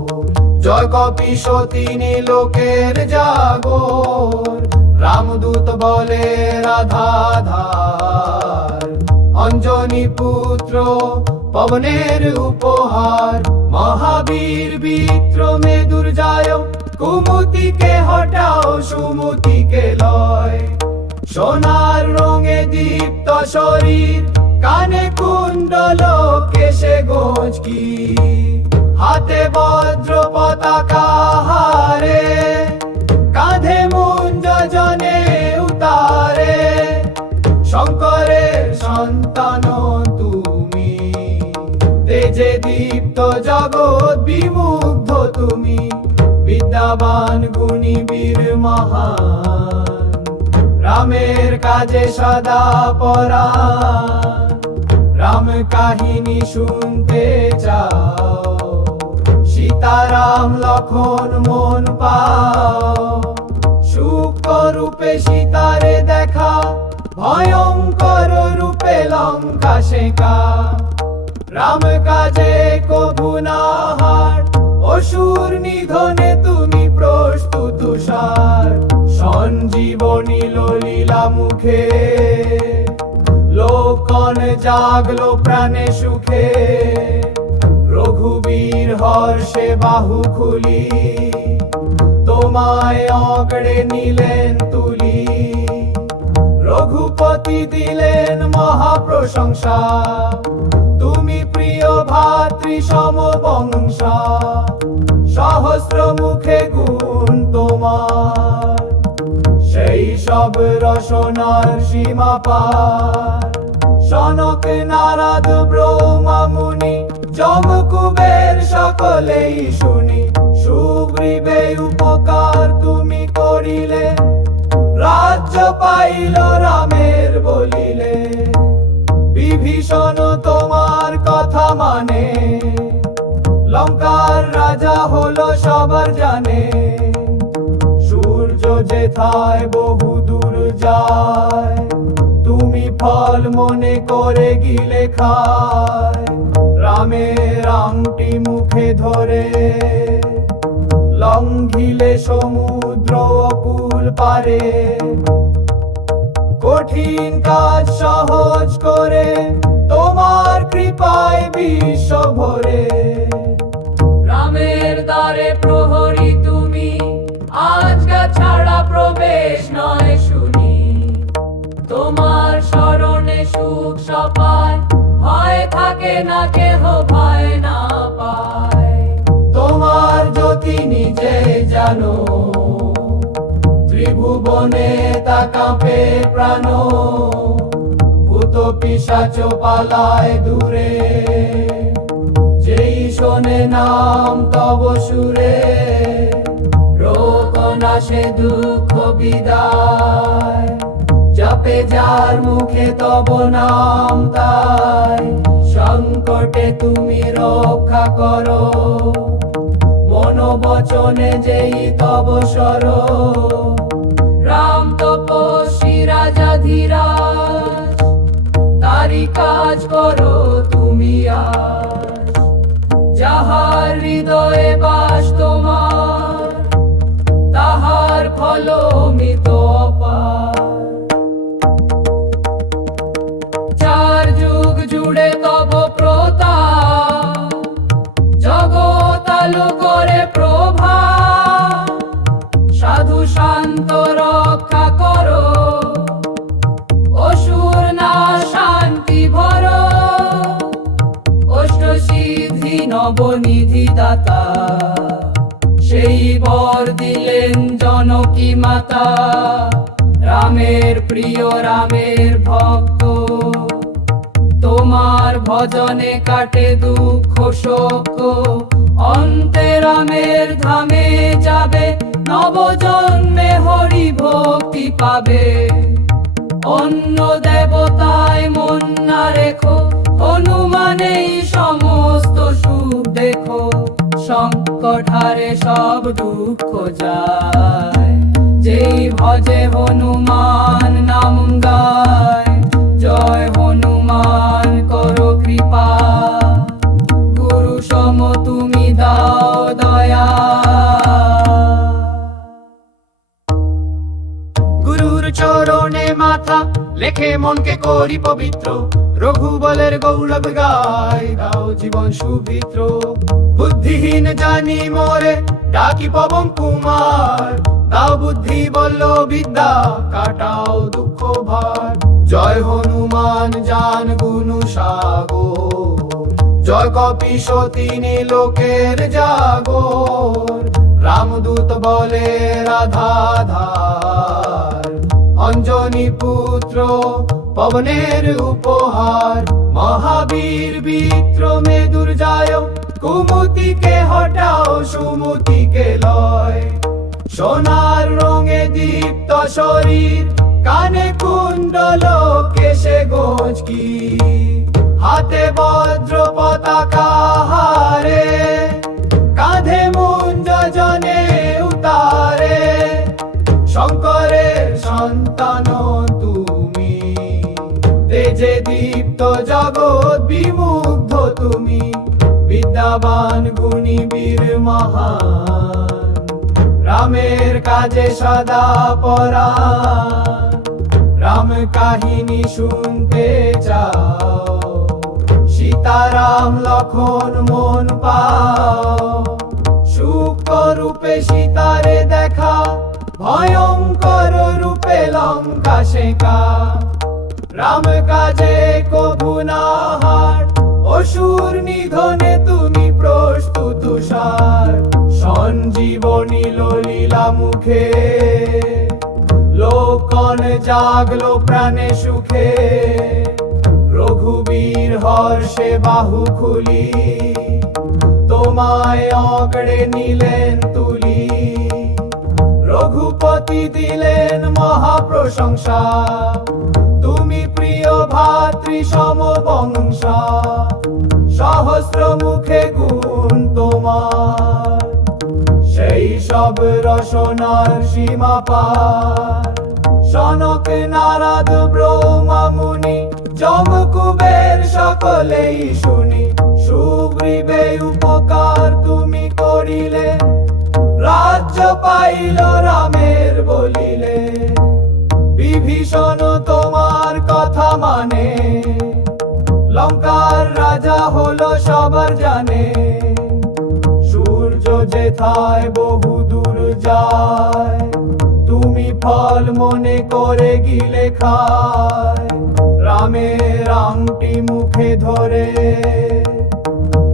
জয় কপিশতি লোকের জাগর। রামদূত বলে রাধাধার, অঞ্জনী পুত্র পবনের উপহার। মহাবীর বিক্রমে দুর্জয়, কুমতিকে হটাও সুমতিকে লয়। সোনার রঙে দীপ্ত শরীর, কানে কুণ্ডল কেশে গোজকি। হাতে বজ্র পতাকা হারে, কাঁধে মুঞ্জ জনে উতারে। শঙ্করের সন্তান তুমি, তেজে দীপ্ত জগৎ বিমুগ্ধ তুমি। বিদ্যাবান গুণী বীর মহান, রামের কাজে সদা পরাণ। রাম কাহিনী শুনতে চাও, সীতারাম লক্ষণ মন পাও। সূক্ষ্ম রূপে সীতারে দেখা, ভয়ঙ্কর রূপে লঙ্কা শেখা। রাম কাজে কভু না হার, অসুর নিধনে তুমি প্রস্তুত সার। সঞ্জীবনী ললিলা মুখে, লোকন জাগলো প্রাণে সুখে। রঘুবীর হর্ষে বাহু খুলি, তোমায় অগড়ে নিলেন তুলি। রঘুপতি দিলেন মহাপ্রশংসা, তুমি প্রিয় ভাতৃ সমবংশা। সহস্র মুখে গুণ তোমার, সেই সব রসনার সীমা পার। সনক নারদ ব্রহ্মা মুনি, যম কুবের সকলেই শুনি। সুগ্রীবে উপকার তুমি করিলে, রাজ্য পাইল রামের বলিলে। বিভীষণ তোমার কথা মানে, লঙ্কার রাজা হলো সবার জানে। সূর্য যেথায় বহু দূর যায়, তুমি ফল মনে করে গিলে খায়। রামের আংটি মুখে ধরে, লঙ্ঘিলে সমুদ্র অকুল পারে। কঠিন কাজ সহজ করে, তোমার কৃপায় বিশ্ব ভরে। রামের দ্বারে প্রহরী তুমি, আজ্ঞা ছাড়া প্রবেশ নয় শুনি। তোমার শরণে সুখ সপায়, ভয় থাকে না কেহ ভয় না পায়। তোমার জ্যোতি নিজে জানো, ত্রিভুবনে তা কাঁপে প্রাণ। ভূত পিশাচ পালায় দূরে, যেই শোনে নাম তব সুরে। রোগ নাশে দুঃখ বিদায়, জপে যার মুখে তব নাম তাই। সংকটে তুমি রক্ষা করো, মনোবচনে যেই তব সর। রাম তপস্বী রাজা ধীরাজ, তারি কাজ করো তুমি আজ। যাহার হৃদয়ে বাস তোমার, তাহার জুড়ে তব প্রতাপ, জগৎ আলো করে প্রভা, সাধু শান্ত রক্ষা করো, অসুর না শান্তি ভর, অষ্টসিদ্ধি নবনিধি দাতা, সেই বর দিলেন জনকী মাতা। রামের প্রিয় রামের ভক্ত, তোমার ভজনে কাটে দুঃখ শোক, অন্তে রামের ধামে যাবে, নবজন্মে হরি ভক্তি পাবে। অন্য দেবতায় মন না রেখো, হনুমানেই সমস্ত সুখ দেখো, সংকট হারে সব দুঃখ যায়, যেই ভজে হনুমান নাম গায়। জয় হনুমান করো কৃপা, গুরু সম তুমি দাও দয়া। গুরুর চরণে মাথা লেখে মনকে করি পবিত্র, রঘুবলের গৌরব গাই দাও জীবন সুবিত্র। বুদ্ধিহীন জানি মোরে ডাকি পবন কুমার, দাও বুদ্ধি বল্ল বিদ্যা কাটাও দুঃখ ভার। জয় হনুমান জান গুণ সাগর, জয় কপিশতিনী লোকের জাগর। রামদূত বলে রাধাধার, অঞ্জনী পুত্র পবনের উপহার। মহাবীর বিক্রমে দুর্জয়, কুমতিকে হটাও সুমতিকে লয়। সোনার রঙে দীপ্ত শরীর, কানে কুণ্ডল কেশে গোজকি, হাতে বজ্র পতাকা হারে, কাঁধে মুঞ্জ জনে উতারে। শঙ্করের সন্তান তুমি, তেজে দীপ্ত জগৎ বিমুগ্ধ তুমি। বিদ্যাবান গুণী বীর মহান, রামের কাজে সদা পরাণ। রাম কাহিনী শুনতে চাও, সীতারাম লক্ষণ মন পাও। সূক্ষ্ম রূপে সীতারে দেখা, ভয়ঙ্কর রূপে লঙ্কা শেখা। রাম কাজে কভু না হার, অসুর নিধনে তুমি প্রস্তুত সার। সঞ্জীবনী ললিলা মুখে, লোকন জাগলো প্রাণে সুখে। রঘুবীর হর্ষে বাহু খুলি, তোমায় অগড়ে নিলেন তুলি। রঘুপতি দিলেন মহাপ্রশংসা, তুমি প্রিয় ভাতৃ সমবংশা। সহস্র মুখে গুণ তোমার, সেই সব রসনার সীমা পার। সনক নারদ ব্রহ্মা মুনি, যম কুবের সকলেই শুনি। সুগ্রীবে উপকার তুমি করিলে, রাজ্য পাইল রামের বলিলে। বিভীষণ তোমার কথা মানে, লঙ্কার রাজা হলো সবার জানে। সূর্য যেথায় বহু দূর যায়, তুমি ফল মনে করে গিলে খায়। রামের আংটি মুখে ধরে,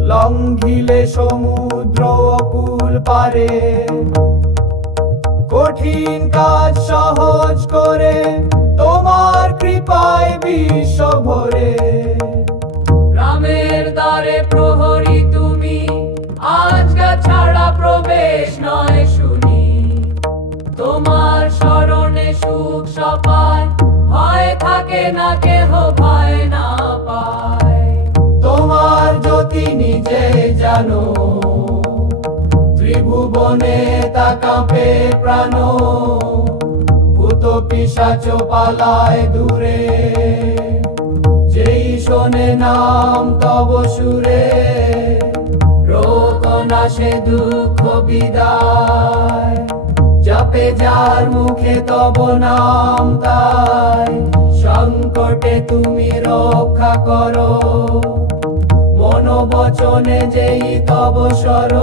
লঙ্ঘিলে সমুদ্র অকুল পারে। কঠিন কাজ সহজ করে, তোমার কৃপায় বিশ্ব ভরে। রামের দ্বারে প্রহরী তুমি, আজ্ঞা ছাড়া প্রবেশ নয় শুনি। তোমার শরণে সুখ সপায়, ভয় থাকে না কেহ ভয় না পায়। তোমার জ্যোতি নিজে জানো, ত্রিভুবনে তা কাঁপে প্রাণ। ভূত পিশাচ পালায় দূরে, যেই শোনে নাম তব সুরে। রোগ নাশে দুঃখ বিদায়, জপে যার মুখে তব নাম তাই। সংকটে তুমি রক্ষা করো, মনোবচনে যেই তব স্বর।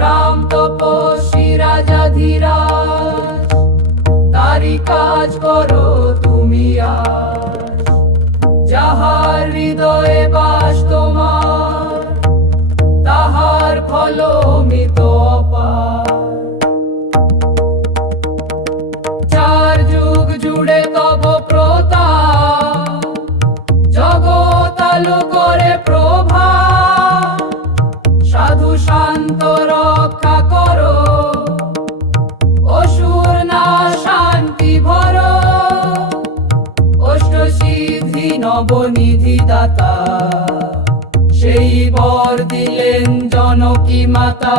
রাম তপস্বী রাজা ধীরাজ, তারি কাজ করো তুমি আজ। যাহার হৃদয়ে বাস তোমার, তাহার ফল অমিত অপার। চার যুগ জুড়ে তব প্রতাপ, জগৎ আলো করে প্রভা। সাধু শান্ত রক্ষা করো, অসুর না শান্তি ভর। অষ্টসিদ্ধি নবনিধি দাতা, সেই বর দিলেন জনকী মাতা।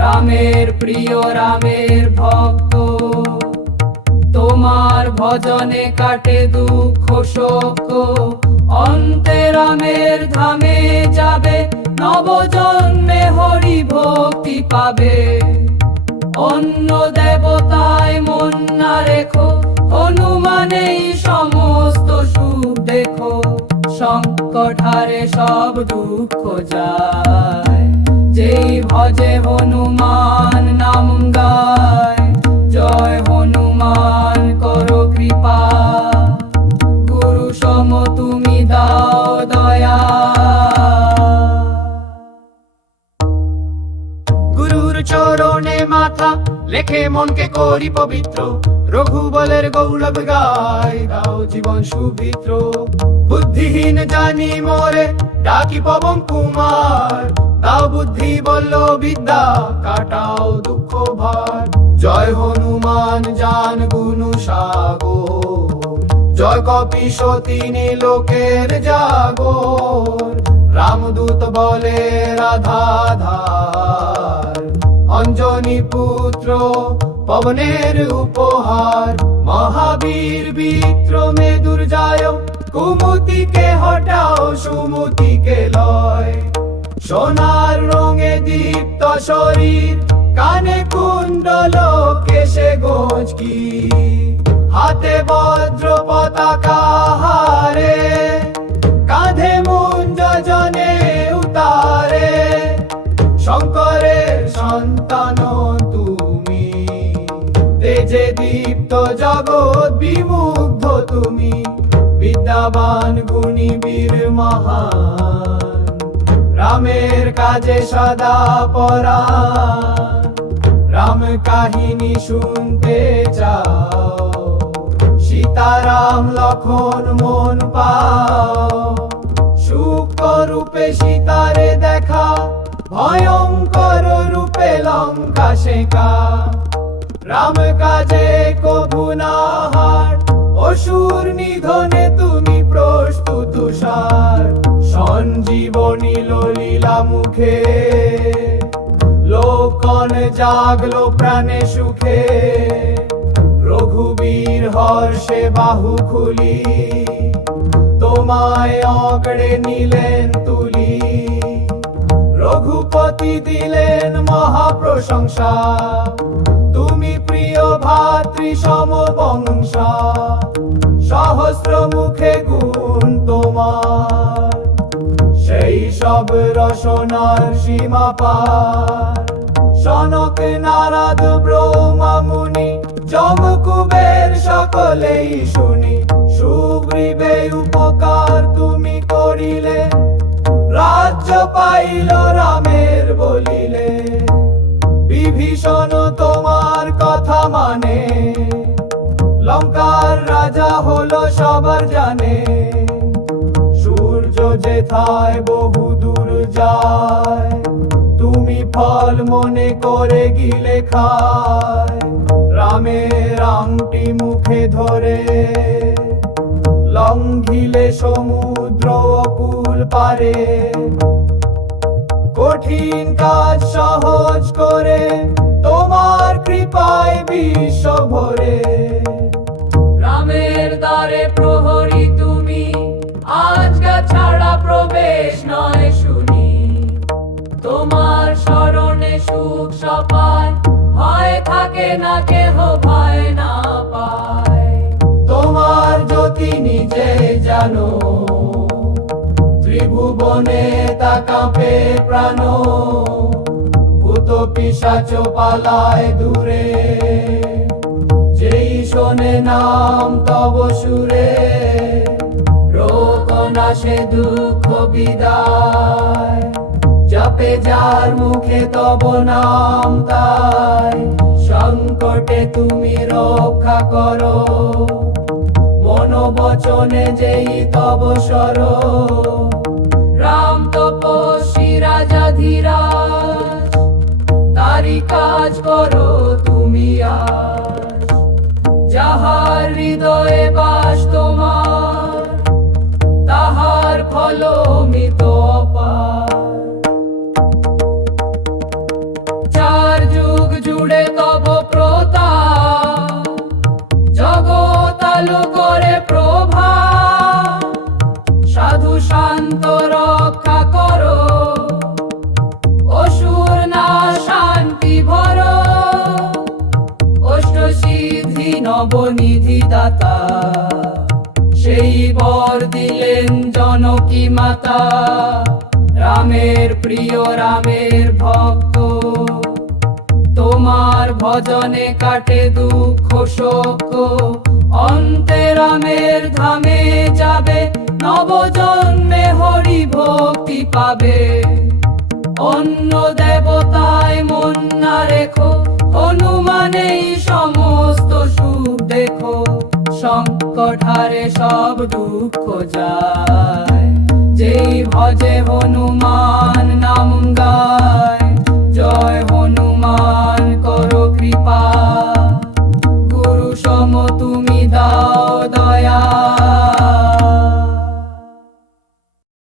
রামের প্রিয় রামের ভক্ত, তোমার ভজনে কাটে দুঃখ শোক। অন্তে রামের ধামে যাবে, নবজন্মে হরি ভক্তি পাবে। অন্য দেবতায় মন না রেখো, হনুমানেই সমস্ত সুখ দেখো। সংকট হারে সব দুঃখ যায়, যেই ভজে হনুমান নাম গায়। জয় হনুমান করো কৃপা, গুরু সম তুমি দাও দয়া। গুরুর চরণে মাথা লেখে মনকে করি পবিত্র। রঘুবলের গৌরব গায়, দাও জীবন সুবিত্র। বুদ্ধিহীন জানি মোরে ডাকি পবন কুমার, দাও বুদ্ধি বলল বিদ্যা, কাটাও দুঃখ ভার। জয় হনুমান জান গুণ সাগর, জয় কপিশ তিনি লোকের জাগর। রামদূত বলে রাধাধার, অঞ্জনী পুত্র পবনের উপহার। মহাবীর বিক্রমে দুর্জয়, কুমতিকে হটাও সুমতিকে লয়। সোনার রঙে দীপ্ত শরীর, কানে কুণ্ডল কেশে গোজকি। হাতে বজ্র পতাকা হারে, কাঁধে মুঞ্জ জনে উতারে। শঙ্করের সন্তান তুমি, তেজে দীপ্ত জগৎ বিমুগ্ধ তুমি। বিদ্যাবান গুণী বীর মহান, রামের কাজে সদা পরাণ। রাম কাহিনী শুনতে চাও, সীতারাম লক্ষণ মন পাও। সূক্ষ্ম রূপে সীতারে দেখা, ভয়ঙ্কর রূপে লঙ্কা শেখা। রাম কাজে কভু না হার, অসুর নিধনে তুমি প্রস্তুত সার। সঞ্জীবনী ললিলা মুখে, লোকন জাগলো প্রাণে সুখে। রঘুবীর হর্ষে বাহু খুলি, তোমায় অগড়ে নিলেন তুলি। রঘুপতি দিলেন মহাপ্রশংসা, তুমি প্রিয় ভাতৃ সমবংশা। সহস্র মুখে গুণ তোমার, সেই সব রসনার সীমা পার। সনক নারদ ব্রহ্মা মুনি, যম কুবের সকলেই শুনি। সুগ্রীবে উপকার তুমি করিলে, রাজ্য পাইল রামের বলিলে। বিভীষণ তোমার কথা মানে, লঙ্কার রাজা হলো সবার জানে। সূর্য যেথায় বহু দূর যায়, তুমি ফল মনে করে গিলে খায়। রামের আংটি মুখে ধরে, লঙ্ঘিলে সমুদ্র অকুল পারে। কঠিন কাজ সহজ করে, তোমার কৃপায় বিশ্ব ভরে। রামের দ্বারে প্রহরী তুমি, আজ্ঞা ছাড়া প্রবেশ নয় শুনি। তোমার শরণে সুখ সপায়, ভয় থাকে না কেহ ভয় না পায়। ত্রিভুবনে তা কাঁপে প্রাণ, ভূত পিশাচ পালায় দূরে, যেই শোনে নাম তব সুরে, রোগ নাশে দুঃখ বিদায়, জপে যার মুখে তব নাম তাই, সংকটে তুমি রক্ষা করো, মনোবচনে যেই তব সর, রাম তপস্বী রাজা ধীরাজ, তারি কাজ করো তুমি আজ, যাহার হৃদয়ে বাস তোমার, তাহার ফল অমিত অপার। চার যুগ জুড়ে তব প্রতাপ, জগৎ আলো করে প্রভা, সাধু শান্ত রক্ষা করো, অসুর না শান্তি ভর, অষ্ট সিদ্ধি নবনিধি দাতা, সেই বর দিলেন জনকী মাতা, রামের প্রিয় রামের ভক্ত, তোমার ভজনে কাটে দুঃখ শোক, অন্তে রামের ধামে যাবে, নবজন্মে হরি ভক্তি পাবে, অন্য দেবতায় মন না রেখো, হনুমানেই সমস্ত সুখ দেখো, সংকট হারে সব দুঃখ যায়, যেই ভজে হনুমান নাম গায়।